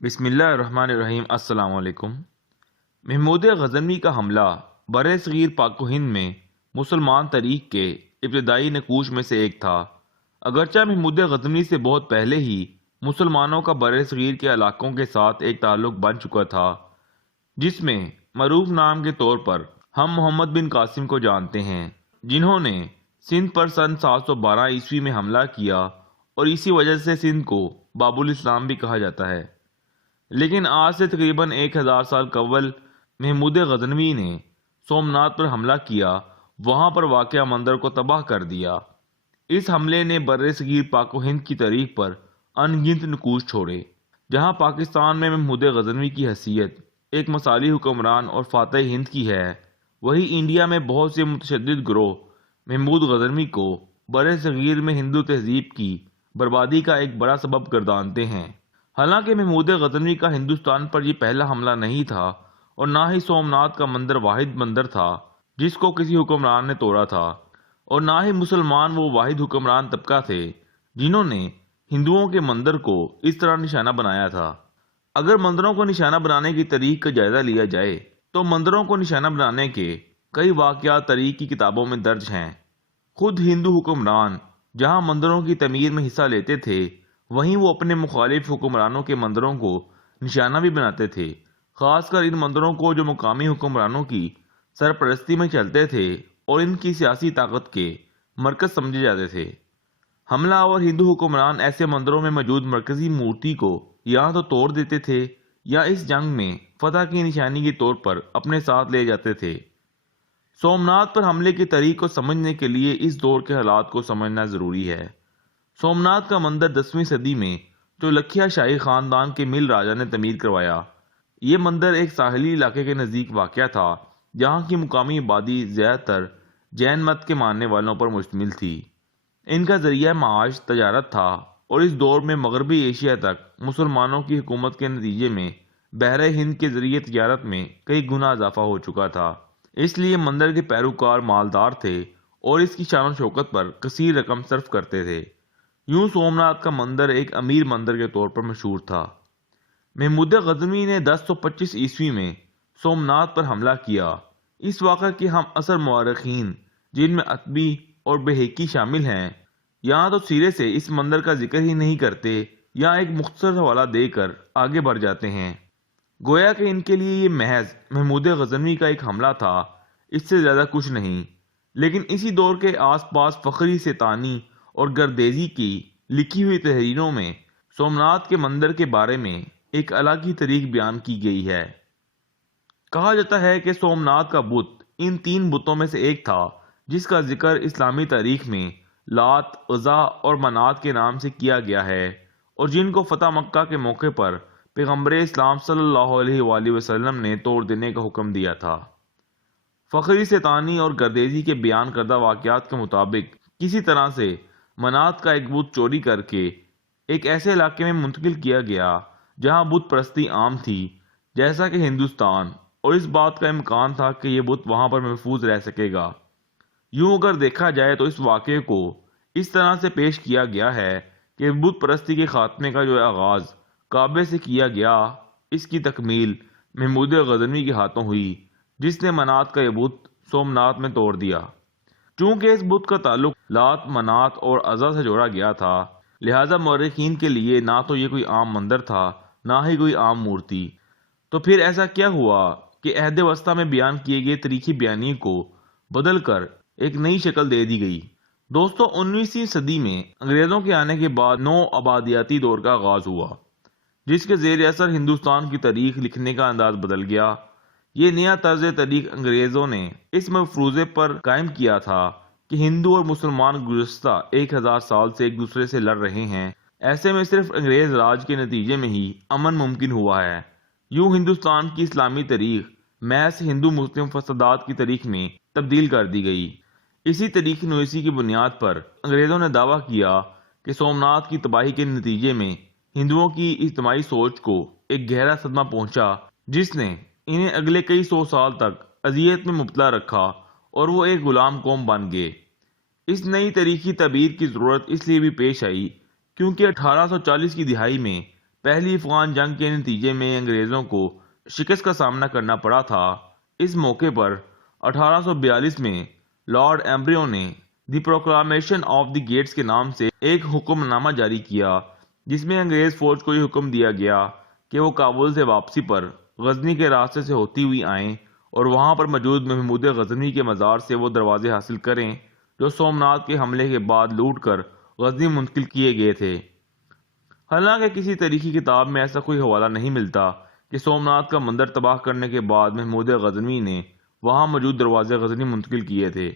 بسم اللہ الرحمن الرحیم۔ السلام علیکم۔ محمود غزنوی کا حملہ بر صغیر پاک و ہند میں مسلمان تاریخ کے ابتدائی نقوش میں سے ایک تھا۔ اگرچہ محمود غزنوی سے بہت پہلے ہی مسلمانوں کا بر صغیر کے علاقوں کے ساتھ ایک تعلق بن چکا تھا، جس میں معروف نام کے طور پر ہم محمد بن قاسم کو جانتے ہیں، جنہوں نے سندھ پر سن 712 عیسوی میں حملہ کیا اور اسی وجہ سے سندھ کو باب الاسلام بھی کہا جاتا ہے۔ لیکن آج سے تقریباً 1000 سال قبل محمود غزنوی نے سومنات پر حملہ کیا، وہاں پر واقع مندر کو تباہ کر دیا۔ اس حملے نے بر صغیر پاک و ہند کی تاریخ پر ان گنت نقوش چھوڑے۔ جہاں پاکستان میں محمود غزنوی کی حیثیت ایک مثالی حکمران اور فاتح ہند کی ہے، وہی انڈیا میں بہت سے متشدد گروہ محمود غزنوی کو بر صغیر میں ہندو تہذیب کی بربادی کا ایک بڑا سبب گردانتے ہیں۔ حالانکہ محمود غزنوی کا ہندوستان پر یہ پہلا حملہ نہیں تھا، اور نہ ہی سومنات کا مندر واحد مندر تھا جس کو کسی حکمران نے توڑا تھا، اور نہ ہی مسلمان وہ واحد حکمران طبقہ تھے جنہوں نے ہندوؤں کے مندر کو اس طرح نشانہ بنایا تھا۔ اگر مندروں کو نشانہ بنانے کی تاریخ کا جائزہ لیا جائے تو مندروں کو نشانہ بنانے کے کئی واقعات تاریخ کی کتابوں میں درج ہیں۔ خود ہندو حکمران جہاں مندروں کی تعمیر میں حصہ لیتے تھے، وہیں وہ اپنے مخالف حکمرانوں کے مندروں کو نشانہ بھی بناتے تھے، خاص کر ان مندروں کو جو مقامی حکمرانوں کی سرپرستی میں چلتے تھے اور ان کی سیاسی طاقت کے مرکز سمجھے جاتے تھے۔ حملہ اور ہندو حکمران ایسے مندروں میں موجود مرکزی مورتی کو یا تو توڑ دیتے تھے یا اس جنگ میں فتح کی نشانی کے طور پر اپنے ساتھ لے جاتے تھے۔ سومنات پر حملے کی تاریخ کو سمجھنے کے لیے اس دور کے حالات کو سمجھنا ضروری ہے۔ سومنات کا مندر 10ویں صدی میں چولکھیا شاہی خاندان کے مل راجا نے تعمیر کروایا۔ یہ مندر ایک ساحلی علاقے کے نزدیک واقع تھا جہاں کی مقامی آبادی زیادہ تر جین مت کے ماننے والوں پر مشتمل تھی۔ ان کا ذریعہ معاش تجارت تھا، اور اس دور میں مغربی ایشیا تک مسلمانوں کی حکومت کے نتیجے میں بحر ہند کے ذریعے تجارت میں کئی گنا اضافہ ہو چکا تھا، اس لیے مندر کے پیروکار مالدار تھے اور اس کی شان و شوکت پر کثیر رقم صرف کرتے تھے۔ یوں سومنات کا مندر ایک امیر مندر کے طور پر مشہور تھا۔ محمود غزنوی نے 1025 عیسوی میں سومنات پر حملہ کیا۔ اس واقعہ کے ہم اثر مورخین، جن میں اتبی اور بہیقی شامل ہیں، یہاں تو سرے سے اس مندر کا ذکر ہی نہیں کرتے یا ایک مختصر حوالہ دے کر آگے بڑھ جاتے ہیں، گویا کہ ان کے لیے یہ محض محمود غزنوی کا ایک حملہ تھا، اس سے زیادہ کچھ نہیں۔ لیکن اسی دور کے آس پاس فخری ستانی اور گردیزی کی لکھی ہوئی تحریروں میں سومنات کے مندر کے بارے میں ایک الگ ہی تاریخ بیان کی گئی ہے۔ کہا جاتا ہے کہ سومنات کا بت ان 3 بتوں میں سے ایک تھا جس کا ذکر اسلامی تاریخ میں لات، عزا اور منات کے نام سے کیا گیا ہے، اور جن کو فتح مکہ کے موقع پر پیغمبر اسلام صلی اللہ علیہ وآلہ وسلم نے توڑ دینے کا حکم دیا تھا۔ فخری ستانی اور گردیزی کے بیان کردہ واقعات کے مطابق کسی طرح سے منات کا ایک بت چوری کر کے ایک ایسے علاقے میں منتقل کیا گیا جہاں بت پرستی عام تھی، جیسا کہ ہندوستان، اور اس بات کا امکان تھا کہ یہ بت وہاں پر محفوظ رہ سکے گا۔ یوں اگر دیکھا جائے تو اس واقعے کو اس طرح سے پیش کیا گیا ہے کہ بت پرستی کے خاتمے کا جو آغاز کعبے سے کیا گیا، اس کی تکمیل محمود غزنوی کے ہاتھوں ہوئی، جس نے منات کا یہ بت سومنات میں توڑ دیا۔ چونکہ اس بت کا تعلق لات، منات اور عزا سے جوڑا گیا تھا، لہذا مورخین کے لیے نہ تو یہ کوئی عام مندر تھا، نہ ہی کوئی عام مورتی۔ تو پھر ایسا کیا ہوا کہ عہد وسطیٰ میں بیان کیے گئے تاریخی بیانیے کو بدل کر ایک نئی شکل دے دی گئی؟ دوستو، 19ویں صدی میں انگریزوں کے آنے کے بعد نو آبادیاتی دور کا آغاز ہوا، جس کے زیر اثر ہندوستان کی تاریخ لکھنے کا انداز بدل گیا۔ یہ نیا طرز تاریخ انگریزوں نے اس مفروضے پر قائم کیا تھا کہ ہندو اور مسلمان گزشتہ 1000 سال سے ایک دوسرے سے لڑ رہے ہیں، ایسے میں صرف انگریز راج کے نتیجے میں ہی امن ممکن ہوا ہے۔ یوں ہندوستان کی اسلامی تاریخ محض ہندو مسلم فسادات کی تاریخ میں تبدیل کر دی گئی۔ اسی تاریخی نویسی کی بنیاد پر انگریزوں نے دعویٰ کیا کہ سومنات کی تباہی کے نتیجے میں ہندوؤں کی اجتماعی سوچ کو ایک گہرا صدمہ پہنچا، جس نے انہیں اگلے کئی 100 سال تک اذیت میں مبتلا رکھا اور وہ ایک غلام قوم بن گئے۔ اس نئی تاریخی تعبیر کی ضرورت اس لیے بھی پیش آئی کیونکہ 1840 کی دہائی میں پہلی افغان جنگ کے نتیجے میں انگریزوں کو شکست کا سامنا کرنا پڑا تھا۔ اس موقع پر 1842 میں لارڈ ایمبریو نے دی پروکلامیشن آف دی گیٹس کے نام سے ایک حکم نامہ جاری کیا، جس میں انگریز فوج کو یہ حکم دیا گیا کہ وہ کابل سے واپسی پر غزنی کے راستے سے ہوتی ہوئی آئیں اور وہاں پر موجود محمود غزنوی کے مزار سے وہ دروازے حاصل کریں جو سومنات کے حملے کے بعد لوٹ کر غزنی منتقل کیے گئے تھے۔ حالانکہ کسی تاریخی کتاب میں ایسا کوئی حوالہ نہیں ملتا کہ سومنات کا مندر تباہ کرنے کے بعد محمود غزنوی نے وہاں موجود دروازے غزنی منتقل کیے تھے۔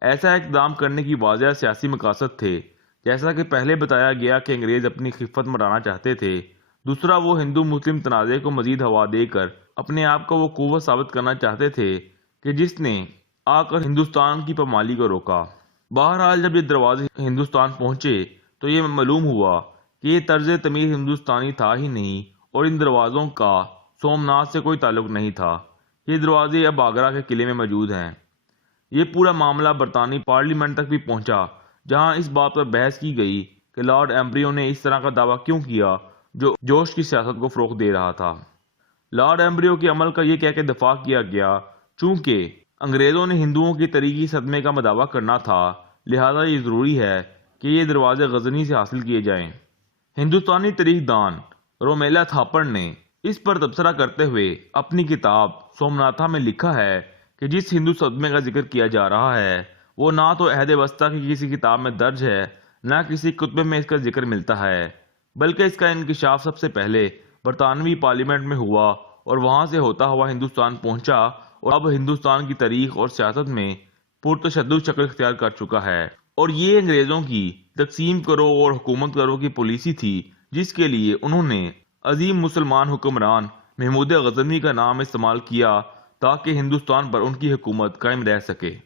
ایسا اقدام کرنے کی واضح سیاسی مقاصد تھے، جیسا کہ پہلے بتایا گیا کہ انگریز اپنی خفت مٹانا چاہتے تھے۔ دوسرا، وہ ہندو مسلم تنازع کو مزید ہوا دے کر اپنے آپ کو وہ قوت ثابت کرنا چاہتے تھے کہ جس نے آ کر ہندوستان کی پامالی کو روکا۔ بہرحال جب یہ دروازے ہندوستان پہنچے تو یہ معلوم ہوا کہ یہ طرز تعمیر ہندوستانی تھا ہی نہیں اور ان دروازوں کا سومنات سے کوئی تعلق نہیں تھا۔ یہ دروازے اب آگرہ کے قلعے میں موجود ہیں۔ یہ پورا معاملہ برطانوی پارلیمنٹ تک بھی پہنچا، جہاں اس بات پر بحث کی گئی کہ لارڈ ایمبریو نے اس طرح کا دعویٰ کیوں کیا جو جوش کی سیاست کو فروغ دے رہا تھا۔ لارڈ ایمبریو کے عمل کا یہ کہہ کے دفاع کیا گیا چونکہ انگریزوں نے ہندوؤں کی تاریخی صدمے کا مداوع کرنا تھا، لہذا یہ ضروری ہے کہ یہ دروازے غزنی سے حاصل کیے جائیں۔ ہندوستانی تاریخ دان رومیلا تھاپڑ نے اس پر تبصرہ کرتے ہوئے اپنی کتاب سومناتھا میں لکھا ہے کہ جس ہندو صدمے کا ذکر کیا جا رہا ہے وہ نہ تو عہد وسطیٰ کی کسی کتاب میں درج ہے، نہ کسی کتبے میں اس کا ذکر ملتا ہے، بلکہ اس کا انکشاف سب سے پہلے برطانوی پارلیمنٹ میں ہوا اور وہاں سے ہوتا ہوا ہندوستان پہنچا اور اب ہندوستان کی تاریخ اور سیاست میں پرتشدد شکل اختیار کر چکا ہے۔ اور یہ انگریزوں کی تقسیم کرو اور حکومت کرو کی پالیسی تھی، جس کے لیے انہوں نے عظیم مسلمان حکمران محمود غزنوی کا نام استعمال کیا تاکہ ہندوستان پر ان کی حکومت قائم رہ سکے۔